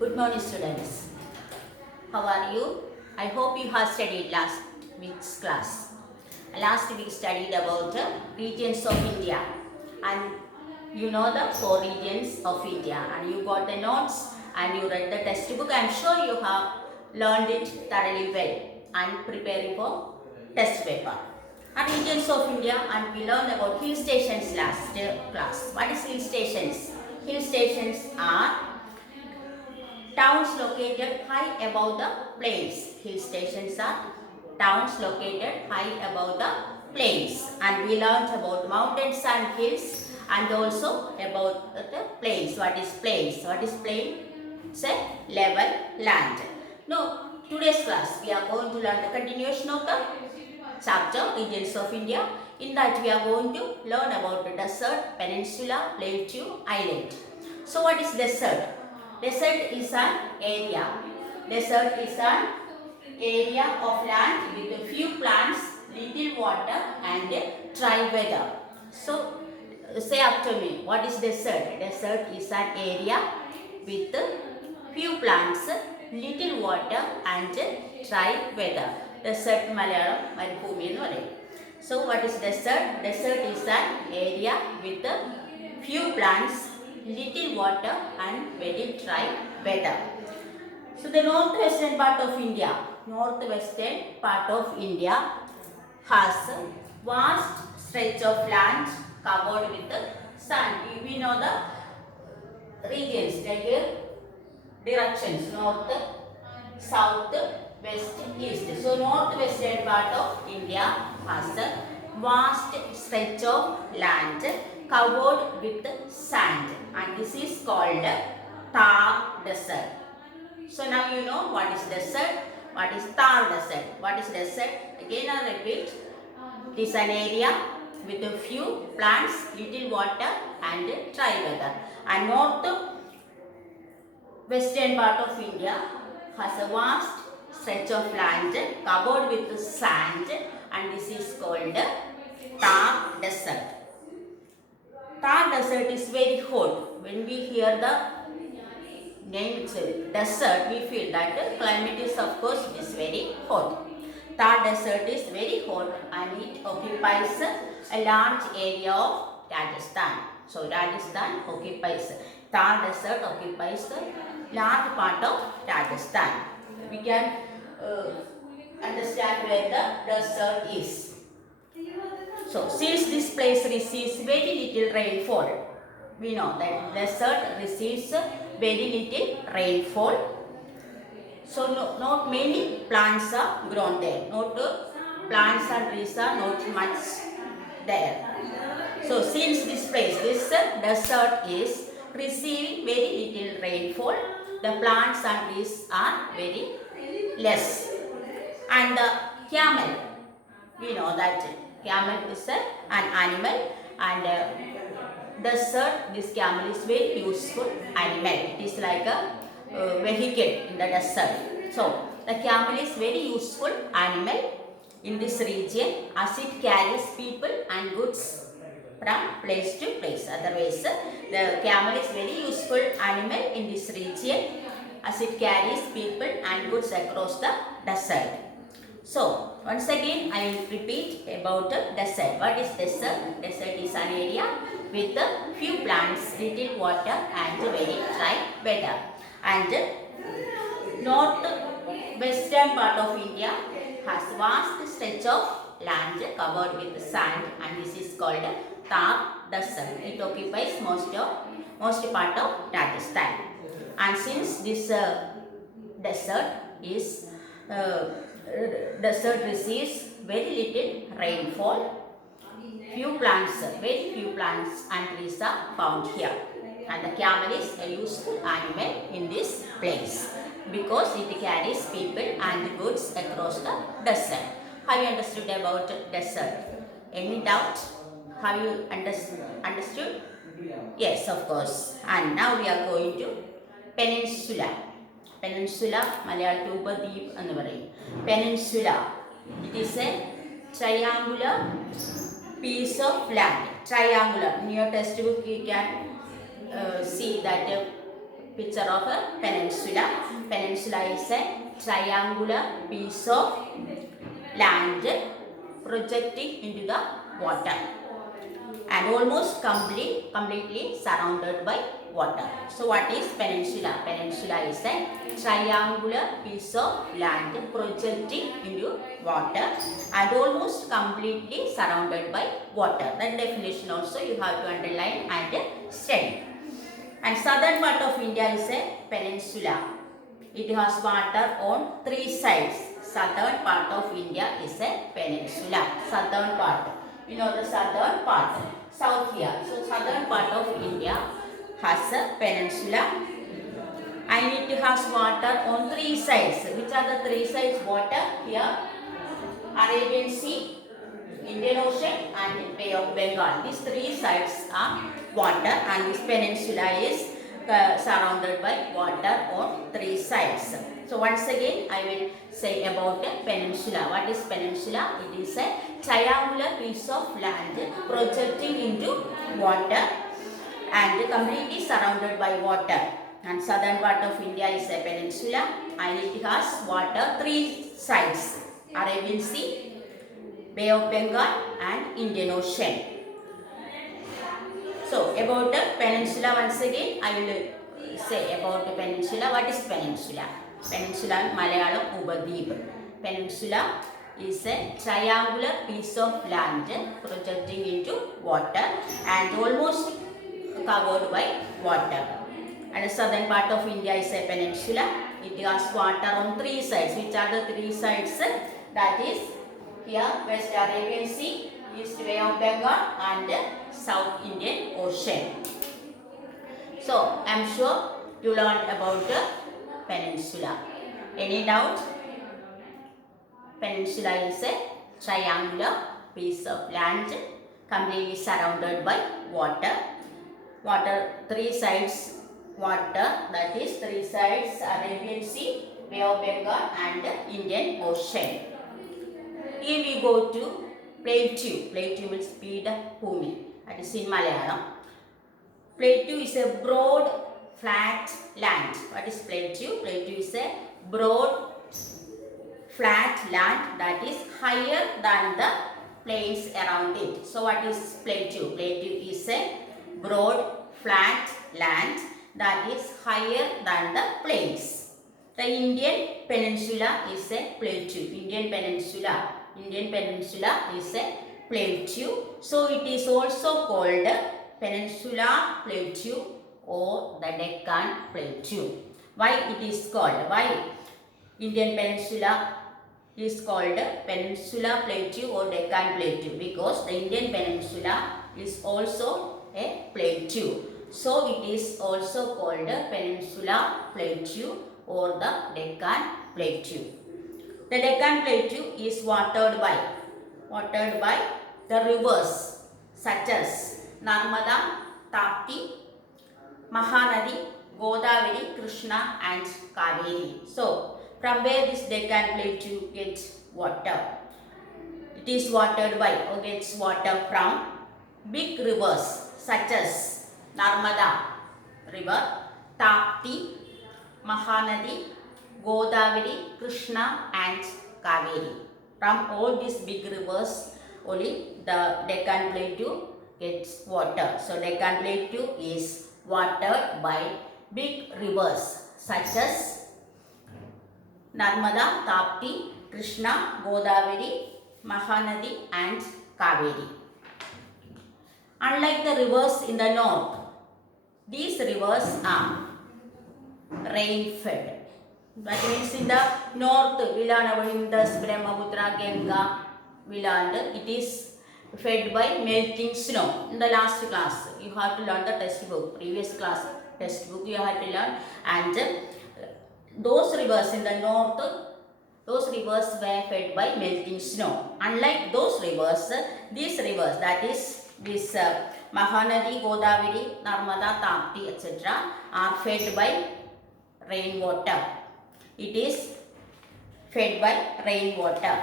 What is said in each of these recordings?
Good morning, students. How are you? I hope you have studied last week's class. Last week studied about regions of India, and you know the 4 regions of India, and you got the notes and you read the textbook. I am sure you have learned it thoroughly well and preparing for test paper. And regions of India, and we learned about hill stations last class. What is hill stations? Hill stations are towns located high above the plains. Hill stations are towns located high above the plains. And we learned about mountains and hills and also about the plains. What is plains? What is plain? It's a level land. Now, today's class we are going to learn the continuation of the chapter Regions of India. In that we are going to learn about the desert, peninsula, plateau, island. So what is desert? Desert is an area. Desert is an area of land with a few plants, little water and dry weather. So say after me, what is desert? Desert is an area with few plants, little water and dry weather. Desert Malayalam Marubhumi ennu parayum. So what is desert? Desert is an area with few plants, little water and very dry weather. So the northwestern part of India has a vast stretch of land covered with sand. We know the regions like directions north, south, west, east. So northwestern part of India has a vast stretch of land covered with sand, and this is called Thar desert. So now you know what is desert, what is Thar desert. What is desert? Again I repeat, it is an area with a few plants, little water and dry weather. And north western part of India has a vast stretch of land covered with sand, and this is called Thar desert. Thar desert is very hot. When we hear the name itself, desert, we feel that the climate is of course it is very hot. Thar desert is very hot and it occupies a large area of Rajasthan. So Rajasthan occupies, Thar desert occupies the large part of Rajasthan. We can understand where the desert is. So since this place receives very little rainfall, we know that desert receives very little rainfall. So not many plants are grown there. Plants and trees are not much there. So since this place, this desert is receiving very little rainfall, the plants and trees are very less. And the camel, we know that camel is an animal, and desert, this camel is very useful animal. It is like a vehicle in the desert. So the camel is very useful animal in this region as it carries people and goods from place to place. Otherwise, the camel is very useful animal in this region as it carries people and goods across the desert. So once again I will repeat about the desert. What is desert? Desert is an area with a few plants, little water and very dry weather. And north western part of India has vast stretch of land covered with sand, and this is called Thar desert. It occupies most part of Rajasthan. And since this desert receives very little rainfall, very few plants and trees are found here. And the camel is a useful animal in this place because it carries people and goods across the desert. Have you understood about desert? Any doubt? Have you understood? Yes, of course. And now we are going to peninsula. Peninsula, Malayalam Upadweep ennu parayum. Peninsula, it is a triangular piece of land. Triangular. In your textbook you can see that picture of a peninsula. Peninsula is a triangular piece of land projecting into the water and almost completely surrounded by water. So what is peninsula? Peninsula is a triangular piece of land projecting into water and almost completely surrounded by water. That definition also you have to underline and study. And southern part of India is a peninsula. It has water on three sides. Southern part of India is a peninsula. Southern part. You know the southern part. South here. So southern part of India has a peninsula and it has water on three sides. Which are the three sides? Water here, Arabian Sea, Indian Ocean and Bay of Bengal. These three sides are water and this peninsula is surrounded by water on three sides. So once again I will say about a peninsula. What is peninsula? It is a triangular piece of land projecting into water and completely surrounded by water. And southern part of India is a peninsula and it has water three sides, Arabian Sea, Bay of Bengal and Indian Ocean. So about the peninsula, once again I will say about the peninsula. What is peninsula? Peninsula Malayalam Upadeep. Peninsula is a triangular piece of land projecting into water and almost covered by water. And the southern part of India is a peninsula. It has water on three sides. Which are the three sides? That is here West Arabian Sea, East Bay of Bengal and South Indian Ocean. So I am sure you learned about the peninsula. Any doubt? Peninsula is a triangular piece of land completely surrounded by water. Water, three sides water, that is three sides Arabian Sea, Bay of Bengal and Indian Ocean. Here we go to plateau. Plateau means Peedabhumi. That is in Malayalam. Plateau is a broad, flat land. What is plateau? Plateau is a broad, flat land that is higher than the plains around it. So what is plateau? Plateau is a broad, flat land that is higher than the plains. The Indian peninsula is a plateau. Indian peninsula is a plateau. So it is also called Peninsula Plateau or the Deccan Plateau. Why it is called? Why Indian peninsula is called Peninsula Plateau or Deccan Plateau? Because the Indian peninsula is also a plateau. So it is also called Peninsula Plateau or the Deccan Plateau. The Deccan Plateau is watered by the rivers such as Narmada, Tapti, Mahanadi, Godavari, Krishna and Kaveri. So from where this Deccan Plateau gets water? It is watered by or gets water from big rivers such as Narmada river, Tapti, Mahanadi, Godavari, Krishna and Kaveri. From all these big rivers only the Deccan Plateau gets water. So Deccan Plateau is watered by big rivers such as Narmada, Tapti, Krishna, Godavari, Mahanadi and Kaveri. Unlike the rivers in the north, these rivers are rain-fed. That means in the north, Indus, Brahmaputra, Ganga, it is fed by melting snow. In the last class, you have to learn the textbook. Previous class textbook you have to learn. And those rivers in the north, those rivers were fed by melting snow. Unlike those rivers, these rivers, that is this Mahanadi, Godavari, Narmada, Tapti, etc. are fed by rainwater. It is fed by rainwater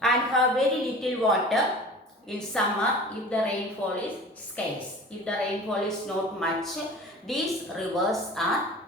and have very little water in summer if the rainfall is scarce. If the rainfall is not much, these rivers are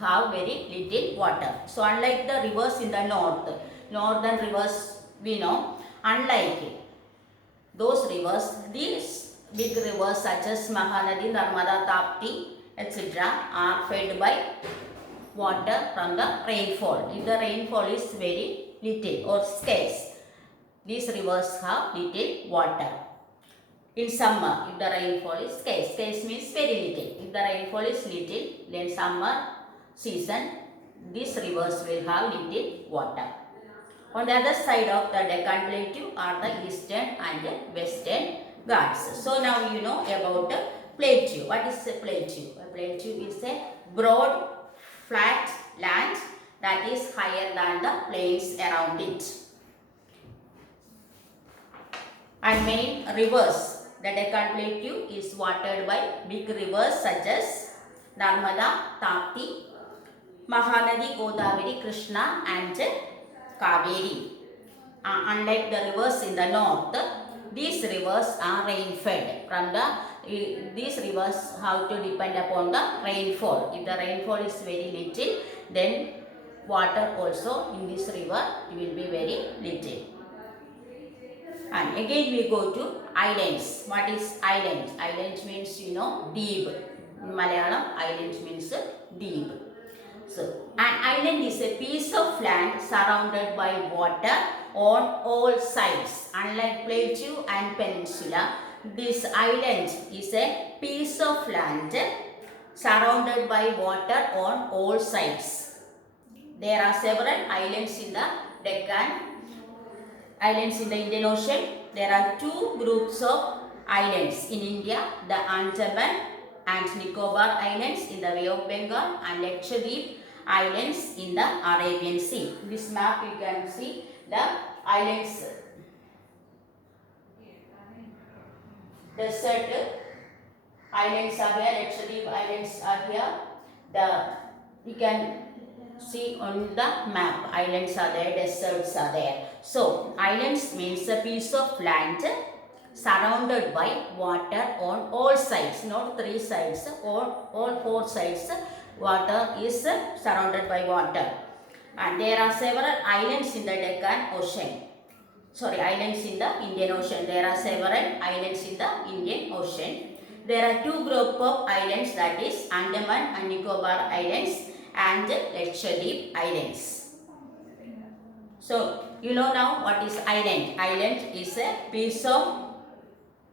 have very little water. So unlike the rivers in the northern rivers we know, unlike those rivers, these big rivers such as Mahanadi, Narmada, Tapti, etc. are fed by water from the rainfall. If the rainfall is very little or scarce, these rivers have little water. In summer, if the rainfall is scarce, scarce means very little. If the rainfall is little, then summer season, these rivers will have little water. On the other side of the Deccan Plateau are the eastern and western Ghats. So now you know about plateau. What is a plateau? A plateau is a broad, flat land that is higher than the plains around it. And main rivers. The Deccan Plateau is watered by big rivers such as Narmada, Tapti, Mahanadi, Godavari, Krishna and Kaveri. Unlike the rivers in the north, these rivers are rain-fed. These rivers have to depend upon the rainfall. If the rainfall is very little, then water also in this river will be very little. And again we go to islands. What is island? Island means you know deep. In Malayalam, island means deep. So, an island is a piece of land surrounded by water on all sides. Unlike plateau and peninsula, this island is a piece of land surrounded by water on all sides. There are several islands in the Deccan, islands in the Indian Ocean. There are two groups of islands in India, the Andaman and Nicobar Islands in the Bay of Bengal and Lakshadweep Islands in the Arabian Sea. In this map you can see the islands. Desert islands are here, Lakshadweep Islands are here. You can see on the map, islands are there, deserts are there. So, islands means a piece of land surrounded by water on all sides, not three sides, all four sides. Water is surrounded by water. And there are several islands in the Deccan Ocean. Islands in the Indian Ocean. There are several islands in the Indian Ocean. There are two groups of islands, that is Andaman and Nicobar Islands and Lakshadweep Islands. So, you know now what is island. Island is a piece of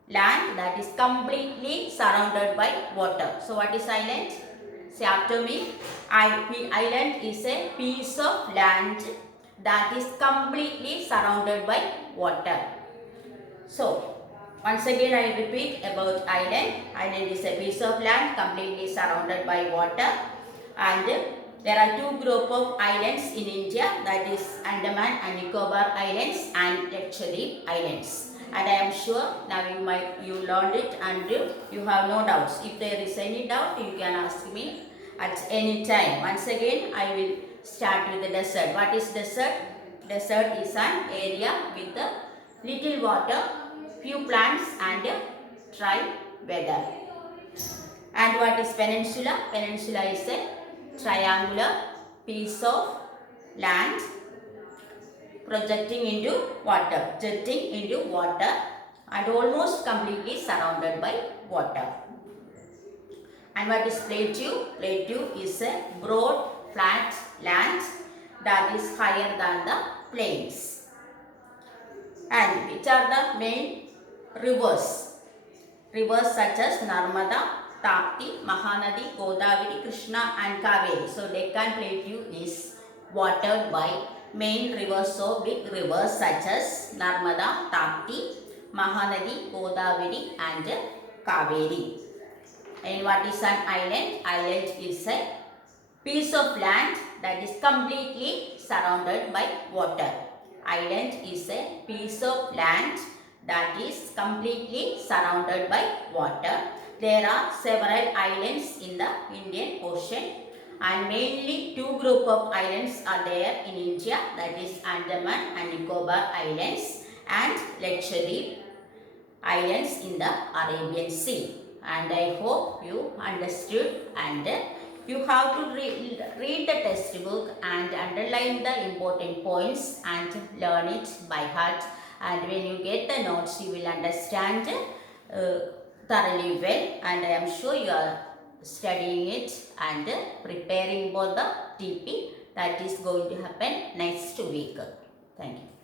land that is completely surrounded by water. So, what is island? Say after me. Island is a piece of land that is completely surrounded by water. So, once again I repeat about island. Island is a piece of land completely surrounded by water. And there are two groups of islands in India, that is Andaman and Nicobar Islands and Lakshadweep Islands. And I am sure now you learned it and you have no doubts. If there is any doubt, you can ask me at any time. Once again, I will start with the desert. What is desert? Desert is an area with little water, few plants and dry weather. And what is peninsula? Peninsula is a triangular piece of land projecting into water, jetting into water and almost completely surrounded by water. And what is plateau? Plateau is a broad, flat land that is higher than the plains. And which are the main rivers? Rivers such as Narmada, Tapti, Mahanadi, Godavari, Krishna and Kaveri. So, Deccan Plateau is watered by main rivers of big rivers such as Narmada, Tapti, Mahanadi, Godavari and Kaveri. And what is an island? Island is a piece of land that is completely surrounded by water. Island is a piece of land that is completely surrounded by water. There are several islands in the Indian Ocean and mainly two groups of islands are there in India, that is Andaman and Nicobar Islands and Lakshadweep Islands in the Arabian Sea. and I hope you understood, and you have to read the textbook and underline the important points and learn it by heart, and when you get the notes you will understand thoroughly well, and I am sure you are studying it and preparing for the TP that is going to happen next week. Thank you.